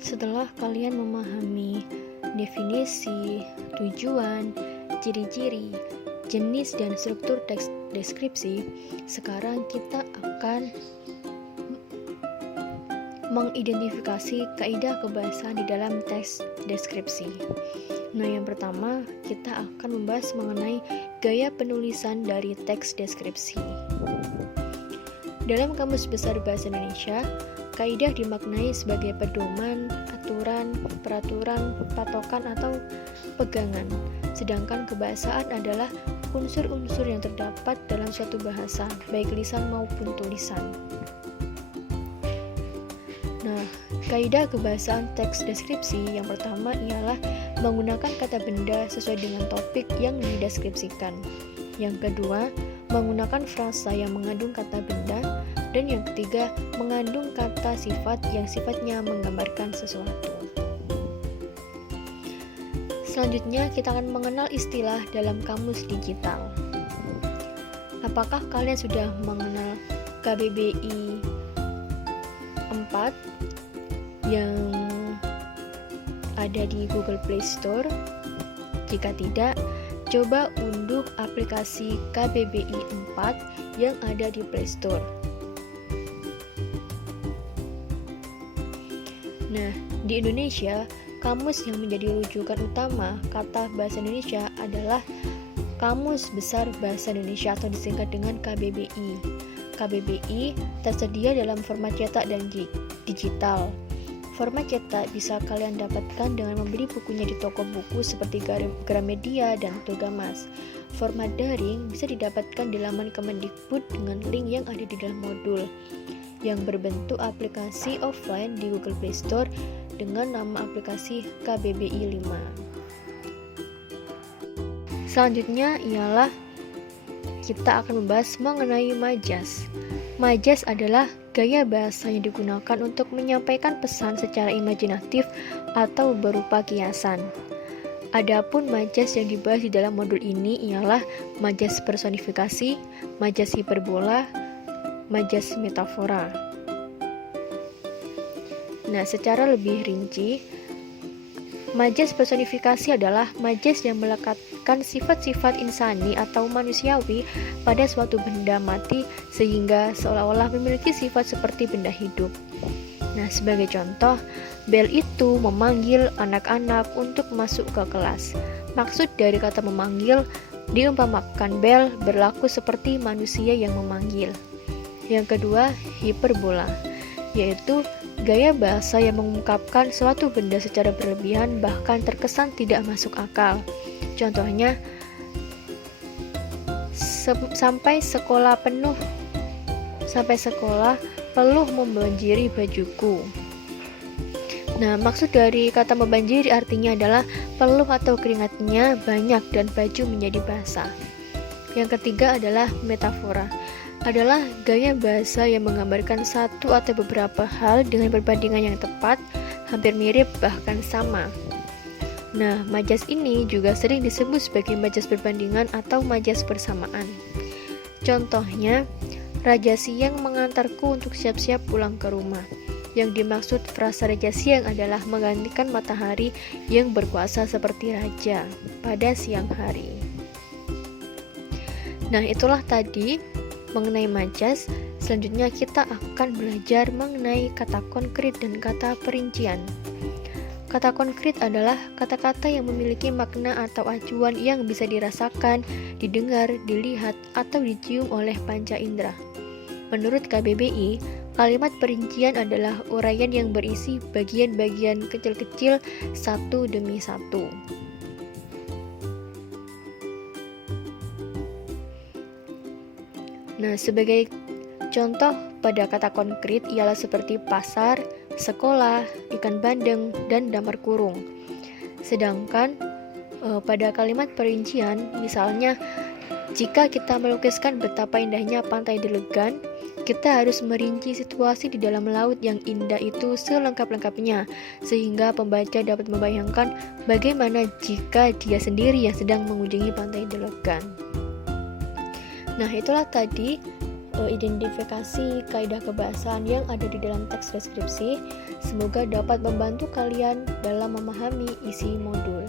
Setelah kalian memahami definisi, tujuan, ciri-ciri, jenis, dan struktur teks deskripsi, sekarang kita akan mengidentifikasi kaidah kebahasaan di dalam teks deskripsi. Nah, yang pertama, kita akan membahas mengenai gaya penulisan dari teks deskripsi. Dalam Kamus Besar Bahasa Indonesia, kaidah dimaknai sebagai pedoman, aturan, peraturan, patokan, atau pegangan. Sedangkan kebahasaan adalah unsur-unsur yang terdapat dalam suatu bahasa, baik lisan maupun tulisan. Nah, kaidah kebahasaan teks deskripsi yang pertama ialah menggunakan kata benda sesuai dengan topik yang dideskripsikan. Yang kedua, menggunakan frasa yang mengandung kata benda. Dan yang ketiga, mengandung kata sifat yang sifatnya menggambarkan sesuatu. Selanjutnya, kita akan mengenal istilah dalam kamus digital. Apakah kalian sudah mengenal KBBI 4 yang ada di Google Play Store? Jika tidak, coba unduh aplikasi KBBI 4 yang ada di Play Store. Nah, di Indonesia, kamus yang menjadi rujukan utama kata bahasa Indonesia adalah Kamus Besar Bahasa Indonesia atau disingkat dengan KBBI. KBBI tersedia dalam format cetak dan digital. Format cetak bisa kalian dapatkan dengan membeli bukunya di toko buku seperti Gramedia dan Togamas. Format daring bisa didapatkan di laman Kemendikbud dengan link yang ada di dalam modul yang berbentuk aplikasi offline di Google Play Store dengan nama aplikasi KBBI 5. Selanjutnya ialah kita akan membahas mengenai majas. Majas adalah gaya bahasa yang digunakan untuk menyampaikan pesan secara imajinatif atau berupa kiasan. Adapun majas yang dibahas di dalam modul ini ialah majas personifikasi, majas hiperbola, majas metafora. Nah, secara lebih rinci, majas personifikasi adalah majas yang melekatkan sifat-sifat insani atau manusiawi pada suatu benda mati sehingga seolah-olah memiliki sifat seperti benda hidup. Nah, sebagai contoh, Bel itu memanggil anak-anak untuk masuk ke kelas. Maksud dari kata memanggil, diumpamakan Bel berlaku seperti manusia yang memanggil. Yang kedua, hiperbola, yaitu gaya bahasa yang mengungkapkan suatu benda secara berlebihan bahkan terkesan tidak masuk akal. Contohnya, sampai sekolah peluh membanjiri bajuku. Nah, maksud dari kata membanjiri artinya adalah peluh atau keringatnya banyak dan baju menjadi basah. Yang ketiga adalah metafora. Adalah gaya bahasa yang menggambarkan satu atau beberapa hal dengan perbandingan yang tepat, hampir mirip, bahkan sama. Nah, majas ini juga sering disebut sebagai majas perbandingan atau majas persamaan. Contohnya, Raja Siang mengantarku untuk siap-siap pulang ke rumah. Yang dimaksud frasa Raja Siang adalah menggantikan matahari yang berkuasa seperti raja pada siang hari. Nah, itulah tadi mengenai majas. Selanjutnya kita akan belajar mengenai kata konkret dan kata perincian. Kata konkret adalah kata-kata yang memiliki makna atau acuan yang bisa dirasakan, didengar, dilihat, atau dicium oleh panca indera. Menurut KBBI, kalimat perincian adalah uraian yang berisi bagian-bagian kecil-kecil satu demi satu. Nah, sebagai contoh pada kata konkret ialah seperti pasar, sekolah, ikan bandeng, dan damar kurung. Sedangkan pada kalimat perincian, misalnya jika kita melukiskan betapa indahnya pantai Delegan, kita harus merinci situasi di dalam laut yang indah itu selengkap-lengkapnya, sehingga pembaca dapat membayangkan bagaimana jika dia sendiri yang sedang mengunjungi pantai Delegan. Nah, itulah tadi identifikasi kaidah kebahasaan yang ada di dalam teks deskripsi. Semoga dapat membantu kalian dalam memahami isi modul.